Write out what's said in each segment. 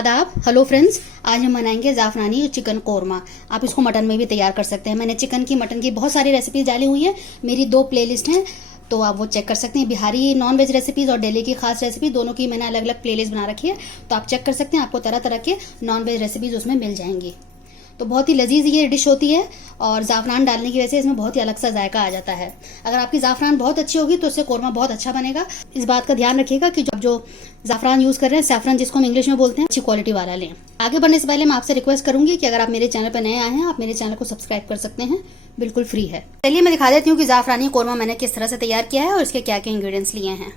आदाब, hello friends. आज हम बनाएंगे ज़ाफ़रानी चिकन कोरमा। आप इसको मटन में भी तैयार कर सकते हैं। मैंने चिकन की, मटन की बहुत सारी रेसिपीज डाली हुई हैं। मेरी 2 प्लेलिस्ट हैं, तो आप वो चेक कर सकते हैं। बिहारी नॉन वेज रेसिपीज़ और दिल्ली की खास रेसिपी, दोनों की मैंने अलग अलग प्लेलिस्ट बना रखी है, तो आप चेक कर सकते हैं। आपको तरह तरह के नॉन वेज रेसिपीज़ उसमें मिल जाएंगी। तो बहुत ही लजीज ये डिश होती है और ज़ाफ़रान डालने की वजह से इसमें बहुत ही अलग सा जायका आ जाता है। अगर आपकी ज़ाफ़रान बहुत अच्छी होगी तो इससे कोरमा बहुत अच्छा बनेगा। इस बात का ध्यान रखिएगा कि जो ज़ाफ़रान यूज़ कर रहे हैं, सैफरन जिसको हम इंग्लिश में बोलते हैं, अच्छी क्वालिटी वाला लें। आगे बढ़ने से पहले मैं आपसे रिक्वेस्ट करूंगी कि अगर आप मेरे चैनल पर नए आए हैं, आप मेरे चैनल को सब्सक्राइब कर सकते हैं, बिल्कुल फ्री है। चलिए मैं दिखा देती हूँ कि ज़ाफ़रानी कोरमा मैंने किस तरह से तैयार किया है और इसके क्या क्या इंग्रेडिएंट्स लिए हैं।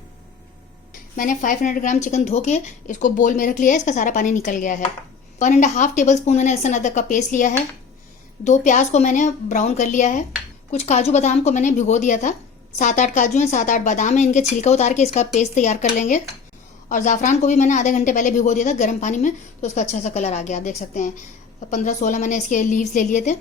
मैंने 500 ग्राम चिकन धो के इसको बोल में रख लिया है। इसका सारा पानी निकल गया है। 1.5 टेबल स्पून मैंने लहसुन अदरक का पेस्ट लिया है। 2 प्याज को मैंने ब्राउन कर लिया है। कुछ काजू बादाम को मैंने भिगो दिया था। 7-8 काजू हैं, 7-8 बादाम हैं। इनके छिलका उतार के इसका पेस्ट तैयार कर लेंगे। और ज़ाफ़रान को भी मैंने आधे घंटे पहले भिगो दिया था गर्म पानी में, तो उसका अच्छा सा कलर आ गया, आप देख सकते हैं। 15-16 मैंने इसके लीव्स ले लिए थे।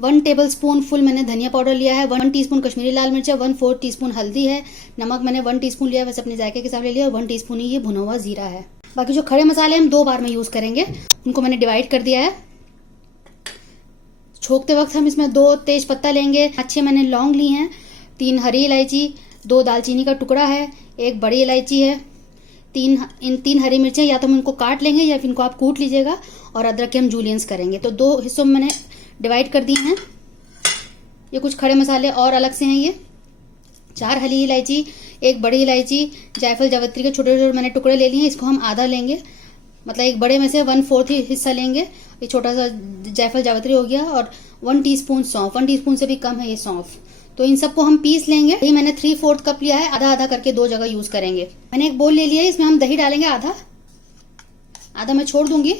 1 टेबल स्पून फुल मैंने धनिया पाउडर लिया है। 1 टीस्पून कश्मीरी लाल मिर्च है। 1/4 टीस्पून हल्दी है। नमक मैंने 1 टीस्पून लिया, वैसे अपने जायके के हिसाब ले लिया। और 1 टीस्पून ही ये भुना हुआ जीरा है। बाकी जो खड़े मसाले हम 2 बार में यूज़ करेंगे, उनको मैंने डिवाइड कर दिया है। छोकते वक्त हम इसमें 2 तेज पत्ता लेंगे। अच्छे मैंने लौंग ली हैं। 3 हरी इलायची, 2 दालचीनी का टुकड़ा है, 1 बड़ी इलायची है, 3 हरी मिर्चें, या तो हम इनको काट लेंगे या फिर इनको आप कूट लीजिएगा। और अदरक के हम जूलियंस करेंगे, तो 2 हिस्सों में मैंने डिवाइड कर दिए हैं। ये कुछ खड़े मसाले और अलग से हैं। ये 4 हरी इलायची, 1 बड़ी इलायची, जायफल जावित्री के छोटे छोटे मैंने टुकड़े ले लिए हैं। इसको हम आधा लेंगे, मतलब एक बड़े में से 1/4 ही हिस्सा लेंगे। ये छोटा सा जायफल जावित्री हो गया। और 1 टीस्पून सौंफ, 1 टीस्पून से भी कम है ये सौंफ। तो इन सबको हम पीस लेंगे। ये मैंने 3/4 कप लिया है, आधा आधा करके 2 जगह यूज करेंगे। मैंने एक बोल ले लिया है, इसमें हम दही डालेंगे आधा आधा मैं छोड़ दूंगी।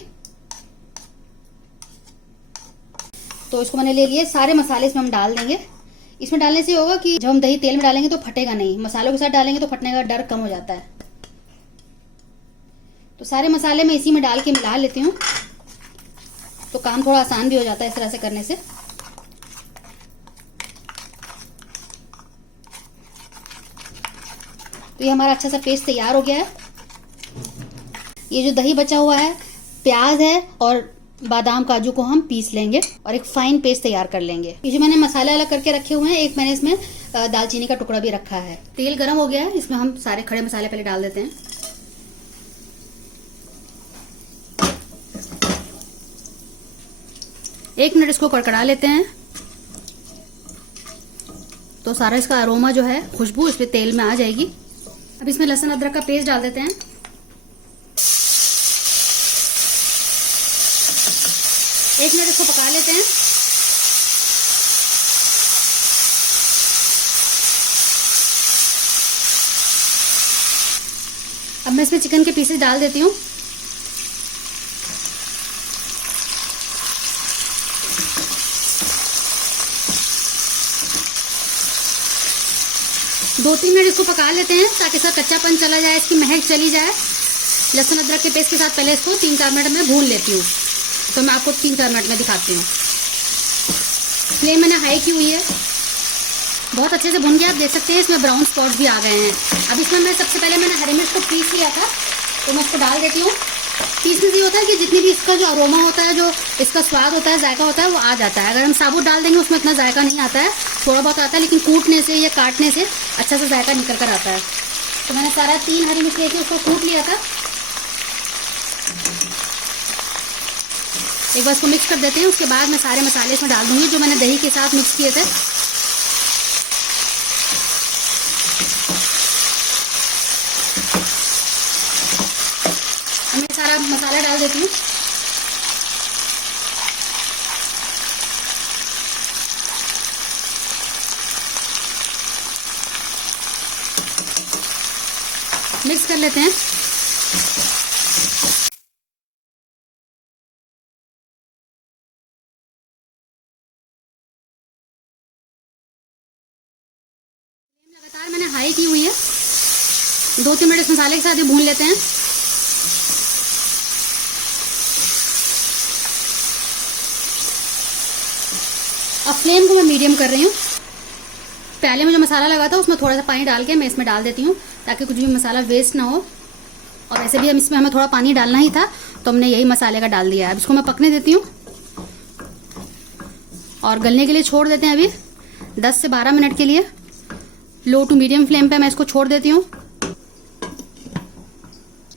तो इसको मैंने ले लिया। सारे मसाले इसमें हम डाल देंगे। इसमें डालने से होगा कि जब हम दही तेल में डालेंगे तो फटेगा नहीं, मसालों के साथ डालेंगे तो फटने का डर कम हो जाता है। तो सारे मसाले मैं इसी में डाल के मिला लेती हूँ, तो काम थोड़ा आसान भी हो जाता है इस तरह से करने से। तो ये हमारा अच्छा सा पेस्ट तैयार हो गया है। ये जो दही बचा हुआ है, प्याज है और बादाम काजू को हम पीस लेंगे और एक फाइन पेस्ट तैयार कर लेंगे। ये जो मैंने मसाले अलग करके रखे हुए हैं, एक मैंने इसमें दालचीनी का टुकड़ा भी रखा है। तेल गर्म हो गया है, इसमें हम सारे खड़े मसाले पहले डाल देते हैं। एक मिनट इसको कड़कड़ा लेते हैं, तो सारा इसका अरोमा जो है, खुशबू इस पे तेल में आ जाएगी। अब इसमें लहसुन अदरक का पेस्ट डाल देते हैं। एक मिनट इसको पका लेते हैं। अब मैं इसमें चिकन के पीसेस डाल देती हूँ। दो 3 मिनट इसको पका लेते हैं ताकि इसका कच्चापन चला जाए, इसकी महक चली जाए। लहसुन अदरक के पेस्ट के साथ पहले इसको 3-4 मिनट में भून लेती हूँ। तो मैं आपको 3-4 मिनट में दिखाती हूँ। फ्लेम मैंने हाई की हुई है। बहुत अच्छे से भून गया, आप देख सकते हैं इसमें ब्राउन स्पॉट भी आ गए हैं। अब इसमें मैं सबसे पहले मैंने हरी मिर्च को पीस लिया था, तो मैं इसको डाल देती हूँ। पीसने से ये होता है कि जितनी भी इसका जो अरोमा होता है, जो इसका स्वाद होता है, जायका होता है, वो आ जाता है। अगर हम साबुत डाल देंगे उसमें इतना जायका नहीं आता है, थोड़ा बहुत आता है, लेकिन कूटने से या काटने से अच्छा सा जायका निकल कर आता है। तो मैंने सारा 3 हरी मिर्च लेके उसको कूट लिया था। एक बार इसको मिक्स कर देते हैं। उसके बाद मैं सारे मसाले इसमें डाल दूंगी जो मैंने दही के साथ मिक्स किए थे। मैं सारा मसाला डाल देती हूँ। मिक्स कर लेते हैं। लगातार मैंने हाई की हुई है। 2-3 मिनट इस मसाले के साथ ही भून लेते हैं। अब फ्लेम को मैं मीडियम कर रही हूँ। प्याले में जो मसाला लगा था उसमें थोड़ा सा पानी डाल के मैं इसमें डाल देती हूँ, ताकि कुछ भी मसाला वेस्ट ना हो। और वैसे भी हम इसमें हमें थोड़ा पानी डालना ही था, तो हमने यही मसाले का डाल दिया है। अब इसको मैं पकने देती हूँ और गलने के लिए छोड़ देते हैं। अभी 10 से 12 मिनट के लिए लो टू मीडियम फ्लेम पे मैं इसको छोड़ देती हूँ।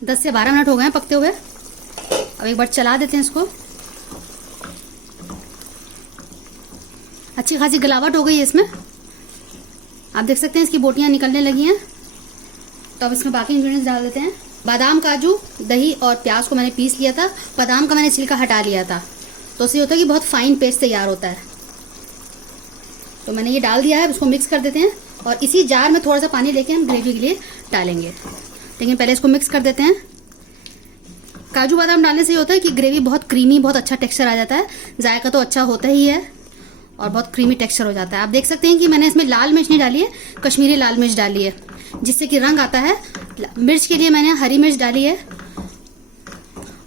10 से 12 मिनट हो गए हैं पकते हुए। अब एक बार चला देते हैं इसको। अच्छी खासी गलावट हो गई है इसमें, आप देख सकते हैं इसकी बोटियां निकलने लगी हैं। तो अब इसमें बाकी इंग्रेडिएंट्स डाल देते हैं। बादाम, काजू, दही और प्याज को मैंने पीस लिया था। बादाम का मैंने छिलका हटा लिया था, तो उससे होता है कि बहुत फाइन पेस्ट तैयार होता है। तो मैंने ये डाल दिया है। अब इसको मिक्स कर देते हैं और इसी जार में थोड़ा सा पानी लेके हम ग्रेवी के लिए डालेंगे। लेकिन पहले इसको मिक्स कर देते हैं। काजू बादाम डालने से ये होता है कि ग्रेवी बहुत क्रीमी, बहुत अच्छा टेक्सचर आ जाता है। जायका तो अच्छा होता ही है और बहुत क्रीमी टेक्सचर हो जाता है। आप देख सकते हैं कि मैंने इसमें लाल मिर्च नहीं डाली है, कश्मीरी लाल मिर्च डाली है, जिससे कि रंग आता है। मिर्च के लिए मैंने हरी मिर्च डाली है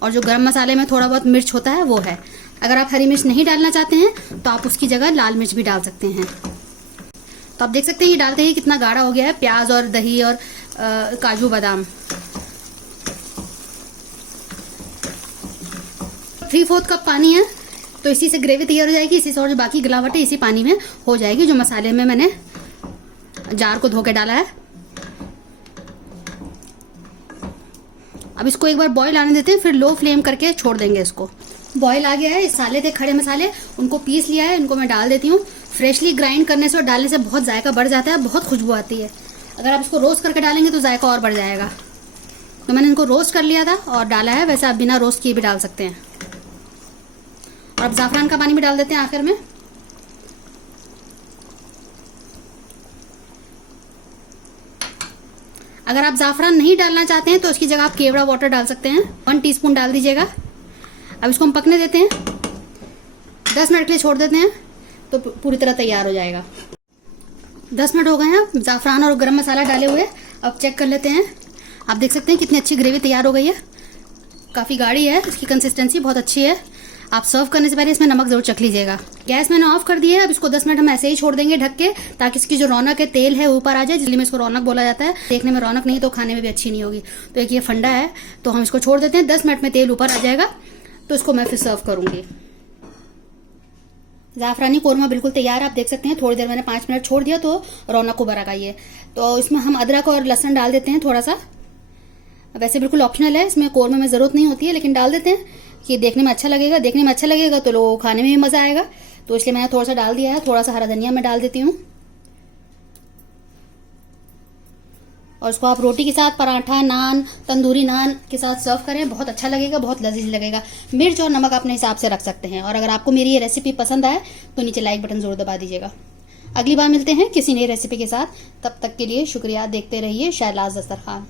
और जो गरम मसाले में थोड़ा बहुत मिर्च होता है वो है। अगर आप हरी मिर्च नहीं डालना चाहते हैं तो आप उसकी जगह लाल मिर्च भी डाल सकते हैं। तो आप देख सकते हैं ये डालते ही कितना गाढ़ा हो गया है प्याज और दही और काजू बादाम। 3/4 कप पानी है, तो इसी से ग्रेवी तैयार हो जाएगी। इसी से और जो बाकी गिलावट है इसी पानी में हो जाएगी, जो मसाले में मैंने जार को धो के डाला है। अब इसको एक बार बॉईल आने देते हैं, फिर लो फ्लेम करके छोड़ देंगे इसको। बॉईल आ गया है। इस साले थे खड़े मसाले, उनको पीस लिया है, इनको मैं डाल देती हूँ। फ्रेशली ग्राइंड करने से और डालने से बहुत जायका बढ़ जाता है, बहुत खुशबू आती है। अगर आप इसको रोस्ट करके डालेंगे तो जायका और बढ़ जाएगा। तो मैंने इनको रोस्ट कर लिया था और डाला है। वैसे आप बिना रोस्ट किए भी डाल सकते हैं। और अब ज़ाफ़रान का पानी भी डाल देते हैं आखिर में। अगर आप ज़ाफ़रान नहीं डालना चाहते हैं तो उसकी जगह आप केवड़ा वाटर डाल सकते हैं। 1 टीस्पून डाल दीजिएगा। अब इसको हम पकने देते हैं। 10 मिनट के लिए छोड़ देते हैं, तो पूरी तरह तैयार हो जाएगा। 10 मिनट हो गए हैं ज़ाफ़रान और गरम मसाला डाले हुए। अब चेक कर लेते हैं। आप देख सकते हैं कितनी अच्छी ग्रेवी तैयार हो गई है। काफ़ी गाढ़ी है, इसकी कंसिस्टेंसी बहुत अच्छी है। आप सर्व करने से पहले इसमें नमक जरूर चख लीजिएगा। गैस मैंने ऑफ कर दिया है। अब इसको 10 मिनट हम ऐसे ही छोड़ देंगे ढक के, ताकि इसकी जो रौनक है, तेल है, ऊपर आ जाए, इसलिए में इसको रौनक बोला जाता है। देखने में रौनक नहीं तो खाने में भी अच्छी नहीं होगी। तो एक ये फंडा है, तो हम इसको छोड़ देते हैं। 10 मिनट में तेल ऊपर आ जाएगा तो इसको मैं फिर सर्व करूंगी। ज़ाफ़रानी कोरमा बिल्कुल तैयार है। आप देख सकते हैं थोड़ी देर मैंने 5 मिनट छोड़ दिया तो रौनक उभर आई है। तो इसमें हम अदरक और लहसुन डाल देते हैं थोड़ा सा। वैसे बिल्कुल ऑप्शनल है, इसमें कोरमा में ज़रूरत नहीं होती है, लेकिन डाल देते हैं कि देखने में अच्छा लगेगा। देखने में अच्छा लगेगा तो लोगों को खाने में भी मज़ा आएगा, तो इसलिए मैंने थोड़ा सा डाल दिया है। थोड़ा सा हरा धनिया मैं डाल देती हूँ। और इसको आप रोटी के साथ, पराठा, नान, तंदूरी नान के साथ सर्व करें, बहुत अच्छा लगेगा, बहुत लजीज लगेगा। मिर्च और नमक अपने हिसाब से रख सकते हैं। और अगर आपको मेरी ये रेसिपी पसंद आए तो नीचे लाइक बटन ज़रूर दबा दीजिएगा। अगली बार मिलते हैं किसी नई रेसिपी के साथ। तब तक के लिए शुक्रिया। देखते रहिए शहलाज दस्तरखान।